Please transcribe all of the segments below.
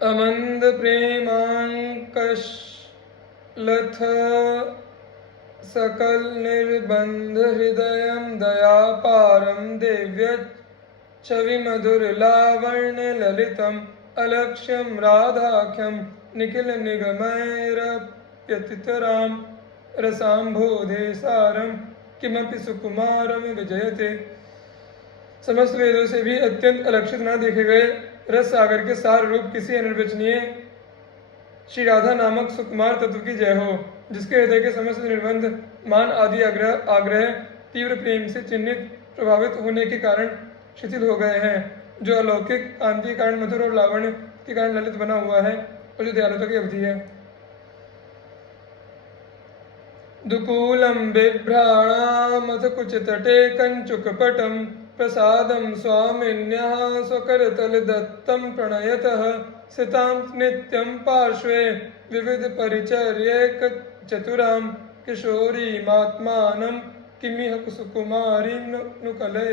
अमंद प्रेमांकशलथ सकल निर्बंध हृदयं दयापारं देव्य छवि मधुर लावण्य ललितम अलक्ष्यम राधाख्यम निखिल निगमैरप्यतितराम रसाम्भोधे सारम किमपि सुकुमारम विजयते। समस्त वेदों से भी अत्यंत अलक्षित न देखे गए रस सागर के सार रूप किसी अनिर्वचनीय श्री राधा नामक सुकुमार तत्व की जय हो, जिसके हृदय के समस्त निर्बंध मान आदि आग्रह तीव्र प्रेम से चिन्हित प्रभावित होने के कारण शिथिल हो गए हैं, जो अलौकिक कांति के कारण मधुर और लावण्य के कारण ललित बना हुआ है और जो दयालुता की अवधि है। दुकूलम बिभ्राणामथ कुचितटे कंचुकपटम प्रसादम स्वामिन्यः स्वकरतल दत्तं प्रणयतः सितां नित्यं पार्श्वे विविध परिचर्यैक चतुरां किशोरी मात्मानं किमिह सुकुमारी नुकले।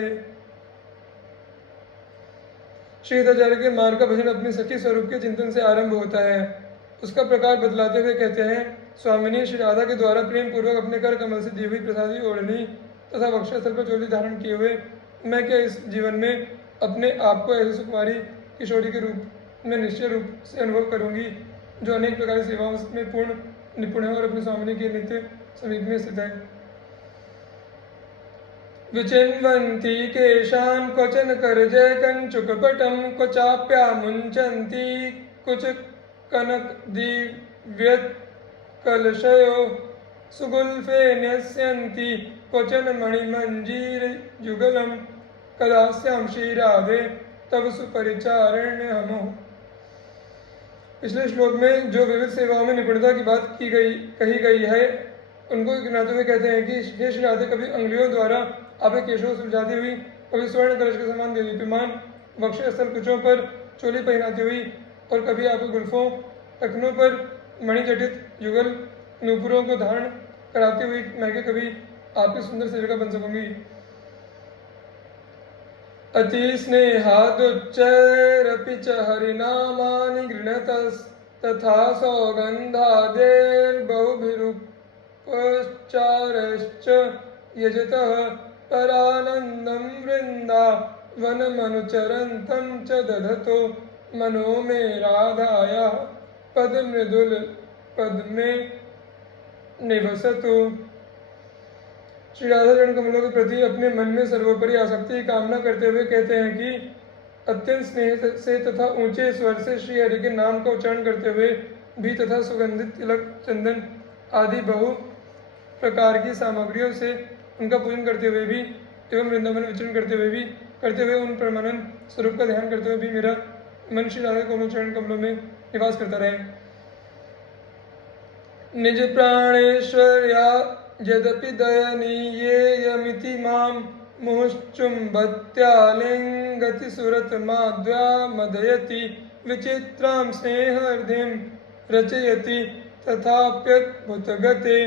श्रीधाचार्य के मार्ग का भजन अपनी सखी स्वरूप के चिंतन से आरंभ होता है। उसका प्रकार बदलाते हुए कहते हैं, स्वामिनी श्री राधा के द्वारा प्रेम पूर्वक अपने कर कमल से दी हुई प्रसादी ओढ़नी तथा वक्षस्थल पर चोली धारण किए हुए मैं क्या इस जीवन में अपने आप को ऐसी सुकुमारी किशोरी के रूप में निश्चय रूप से अनुभव करूंगी, जो अनेक प्रकार की सेवाओं में पूर्ण निपुण है और अपनी स्वामिनी के नित्य समीप में स्थित है। विचिन्वन्ति केशान् क्वचन करजय कंचुकपटं क्वचाप्या मुञ्चन्ति कुच कनक दिव्यत्कलशयो सुगुल्फे न्यस्यन्ति क्वचन मणिमञ्जीरयुगलं कदास्यां श्रीराधे तव सुपरिचारण्यहमो। पिछले श्लोक में जो विविध सेवाओं में निपुणता की बात कही गई है, उनको गिनाते हुए कहते हैं कि हे श्री राधे, कभी अंगुलियों द्वारा आपके केशों सुलझाती हुई, कभी स्वर्ण कलश के समान देदीप्यमान वक्षस्थल कुचों पर चोली पहनाती हुई और कभी आपके गुल्फों टखनों पर मणिजटित युगल नूपुरों को धारण कराती हुई मैं के कभी आपकी सुंदर सेविका बन सकूंगी। अति स्नेहादुच्चैरपि च हरिनामानि गृणतस्तथा सौगन्धादेर्बहुभिरुपचारश्च यजतः परानन्दं वृन्दावनमनुचरन्तं च दधतो मनो मे राधायाः पदमृदुल पद्मे निवसतु। श्री राधा चरण कमलों के प्रति अपने मन में सर्वोपरि आसक्ति की कामना करते हुए कहते हैं कि अत्यंत स्नेह से तथा ऊंचे स्वर से श्री हरि के नाम का उच्चारण करते हुए भी तथा सुगंधित तिलक चंदन आदि बहु प्रकार की सामग्रियों से उनका पूजन करते हुए भी एवं वृंदावन विचरण करते हुए उन परमानंद स्वरूप का ध्यान करते हुए भी मेरा मन श्री राधा कोमल चरण कमलों में निवास करता रहे। निज प्राणेश्वर्या यद्यपि दयनीयेयमिति मां मुहुश्चुम्बत्यालिङ्गति सुरतमाद्या मदयति विचित्रां स्नेहर्धिं रचयति तथाप्यद्भुतगते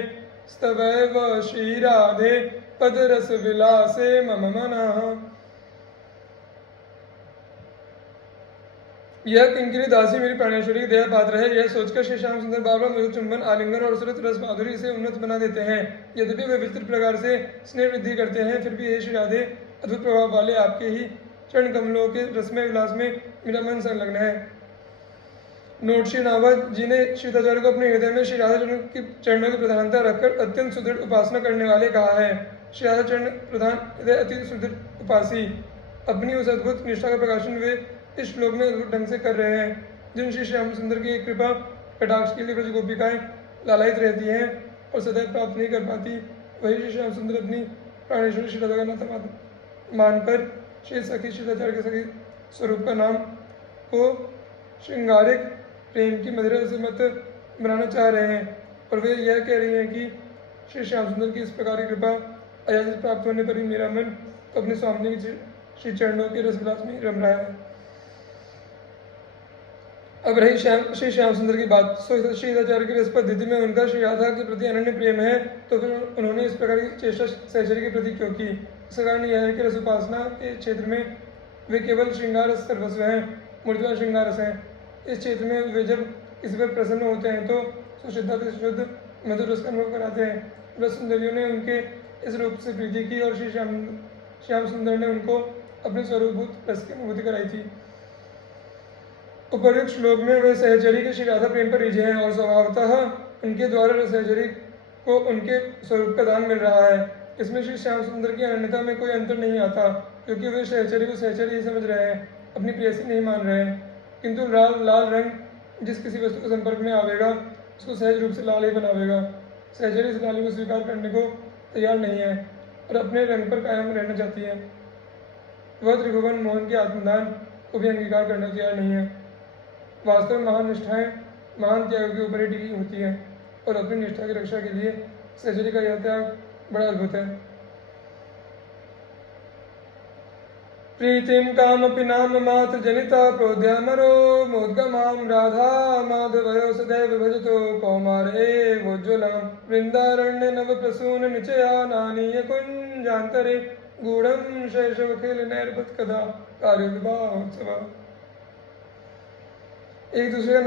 स्तवैव श्रीराधे पदरसविलासे मम मनः। यह किंकिनी दासी मेरी प्राणेश्वरी की दया पात्र है, यह सोचकर श्री श्याम सुंदर बाबा मुझे चुंबन आलिंगन और सुरत रस माधुरी से उन्नत बना देते हैं। यद्यपि वे विस्तृत प्रकार से स्नेह वृद्धि करते हैं, फिर भी ये श्री राधे अद्भुत प्रभाव वाले आपके ही चरण कमलों के रसमय विलास में मेरा मन संलग्न है। नोट श्री नावद जी ने श्रीधाचार्य को अपने हृदय में श्री राधा चरणों की प्रधानता रखकर अत्यंत सुदृढ़ उपासना करने वाले कहा है। श्री राधा चरण प्रधान हृदय अति सुदृढ़ उपासी अपनी उस अद्भुत निष्ठा का प्रकाशन वे इस श्लोक में अद्भुत ढंग से कर रहे हैं। जिन श्री श्याम सुंदर की कृपा कटाक्ष के लिए ब्रज गोपिकाएं लालायित रहती हैं और सदैव प्राप्त नहीं कर पाती, वही श्री श्याम सुंदर अपनी प्राणेश्वरी श्री राधा का नाथ मानकर श्री सखी श्रीधाचार्य के सखी स्वरूप का नाम को श्रृंगारिक प्रेम की मदिरा से मत बनाना चाह रहे हैं, और वे यह कह रही हैं कि श्री श्याम सुंदर की इस प्रकार की कृपा अयाचित प्राप्त होने पर ही मेरा मन तो अपने स्वामी के श्री चरणों के रसविलास में रम रहा है। अब रही श्री श्याम सुंदर की बात। श्रीधाचार्य की रस पद्धति में उनका श्री राधा के प्रति अनन्य प्रेम है, तो फिर उन्होंने इस प्रकार की चेष्टा सहचर्य के प्रति क्यों की? इसका कारण यह है कि रस उपासना के क्षेत्र में वे केवल श्रृंगार सर्वस्व हैं, मूर्तिवान श्रृंगार रस हैं। इस क्षेत्र में वे जब किसी पर प्रसन्न होते हैं तो सुशुद्धता से शुद्ध मधुर रस का अनुभव कराते हैं। रस सुंदरियों ने उनके इस रूप से प्रीति की और श्री श्याम सुंदर ने उनको अपने स्वरूपभूत रस की अनुभूति कराई थी। उपर्युक्त श्लोक में वे सहचरी के श्री राधा प्रेम पर रिझे हैं और स्वभावतः उनके द्वारा सहचरी को उनके स्वरूप का दान मिल रहा है। इसमें श्री श्याम सुंदर की अनन्यता में कोई अंतर नहीं आता, क्योंकि वे सहचरी को सहचरी ही समझ रहे हैं, अपनी प्रेयसी नहीं मान रहे हैं। किंतु लाल रंग जिस किसी वस्तु के संपर्क में आवेगा उसको सहज रूप से लाल ही बनावेगा। सहचरी इस लाली को स्वीकार करने को तैयार नहीं है और अपने रंग पर कायम रहना चाहती है। वह त्रिभुवन मोहन के आत्मदान को भी अंगीकार करने को तैयार नहीं है। वास्तव में महान निष्ठाएं महान त्याग के ऊपर ही टिकी होती है और अपनी निष्ठा की रक्षा के लिए सहचरी का यह त्याग बड़ा अद्भुत है। प्रीतिम कामपि नाम मात्र जनिता प्रोद्यमरो मोद्गमां राधा माधवयो सदैव भजतो कौमारे वोज्ज्वलां वृंदारण्य नव प्रसून निचया नानीय कुंजांतरे गूढ़ं शैशव खेल नैर्पत कदा कार्य विवाहोत्सव। एक दूसरे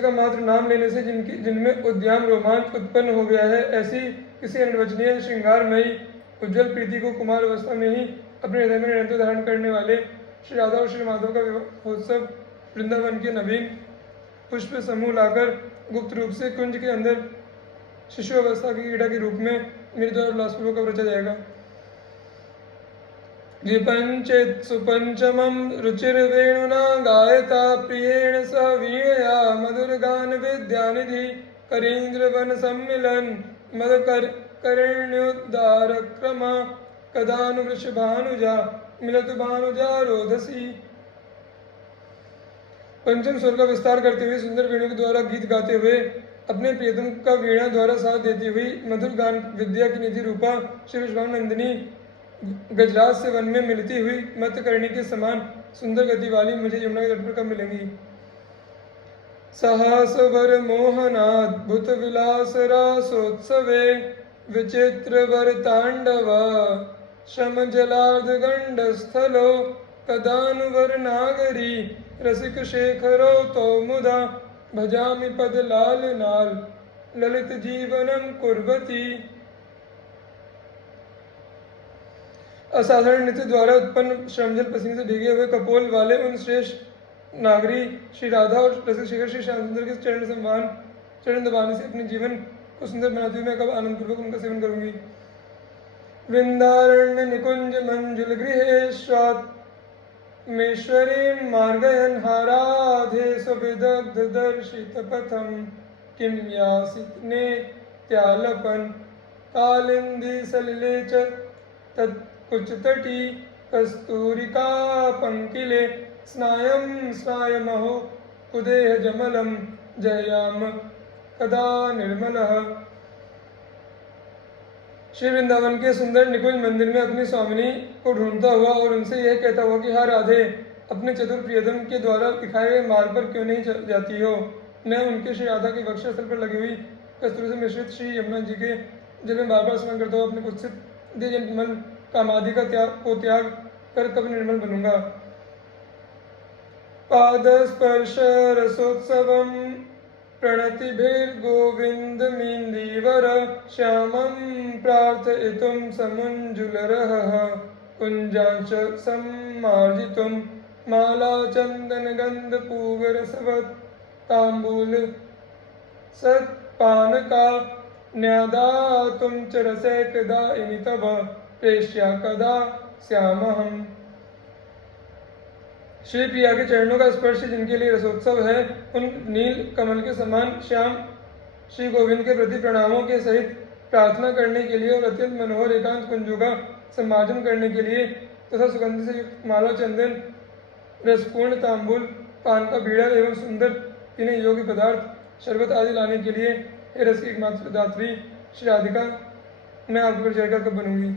का मात्र नाम लेने से जिनमें उद्यम रोमांच उत्पन्न हो गया है, ऐसी किसी अनिर्वचनीय श्रृंगारमयी उज्ज्वल प्रीति को कुमार अवस्था में ही अपने हृदय में निरंतर धारण करने वाले श्री राधा और श्री माधव का विवाहोत्सव वृंदावन के नवीन पुष्प समूह लाकर गुप्त रूप से कुंज के अंदर शिशु अवस्था की क्रीड़ा के रूप में मेरे द्वारा उल्लासपूर्वक रचा जाएगा। विपंचित सुपंचमं रुचिर्वेणुना गायता प्रियेण सह वीणया मधुर गान विद्यानिधि करीन्द्र वन सम्मिलन मद करण्योद्धारक्रमा कदानुवृषभानुजा मिलतु भानुजा रोदसी। पंचम स्वर का विस्तार करते हुए सुंदर वीणों के द्वारा गीत गाते हुए अपने प्रियतम का वीणा द्वारा साथ देती हुई मधुर गान विद्या की निधि रूपा श्री वृषभानंदिनी गजराज से वन में मिलती हुई मत करणी के समान सुंदर गति वाली मुझे यमुना के तट पर कब मिलेंगी। सहसवर मोहनाद्भुत विलास रासोत्सवे विचित्र वर तांडव शम जलार्ध गंड स्थलो कदानुवर नागरी रसिक शेखरो तो मुदा भजामि पद लाल नाल ललित जीवनम कुर्वती। असाधारण नृत्य द्वारा उत्पन्न श्रमजल पसीने से भीगे हुए कपोल वाले उन श्रेष्ठ नागरी श्री राधा और रसिक शेखर श्री श्याम सुंदर के चरण दबाने से अपने जीवन को सुंदर बनाते हुए मैं कब आनंद पूर्वक उनका सेवन करूंगी। वृंदारण्य निकुंज मंजुल गृहेश्वरीं मार्गयन् हाराधे सुविदग्ध दर्शित पथम किं यासित नेत्यालपन् कालिंदी सलिले च तत्कुचतटी कस्तूरिका पंकिले स्नायं स्नायमहो कुदेह जमलं जयाम कदा निर्मलः। श्री वृंदावन के सुंदर निकुंज मंदिर में अपनी स्वामिनी को ढूंढता हुआ और उनसे यह कहता हुआ कि हाँ राधे, अपने चतुर प्रियतम के द्वारा दिखाए गए मार्ग पर क्यों नहीं जाती हो। मैं उनके श्री राधा के वक्षस्थल पर लगी हुई कस्तूरी से मिश्रित श्री यमुना जी के जल में बार बार स्नान करता हुआ अपने कुत्सित देहजन्य कामादि का त्याग कर कब निर्मल बनूंगा। पाद स्पर्श रसोत्सवम प्रणतिभिर्गोविन्दमीन्दीवर श्यामं प्रार्थयितुं समुञ्जुलरहः कुञ्जांश सम्मार्जितुं मालाचन्दनगन्धपूगरसवत् ताम्बूल सत्पानका न्यादातुं च रसैकदायिनि तव प्रेष्या कदा स्यामहम्। श्री प्रिया के चरणों का स्पर्श जिनके लिए रसोत्सव है, उन नील कमल के समान श्याम श्री गोविंद के प्रति प्रणामों के सहित प्रार्थना करने के लिए और अत्यंत मनोहर एकांत कुंजों का सम्मार्जन करने के लिए तथा सुगंध से युक्त माला चंदन रसपूर्ण तांबूल पान का बीड़ा एवं सुंदर पीने योग्य पदार्थ शरबत आदि लाने के लिए हे रस की एकमात्र दात्री श्री राधिका, मैं आपकी परिचर्या कब बनूंगी।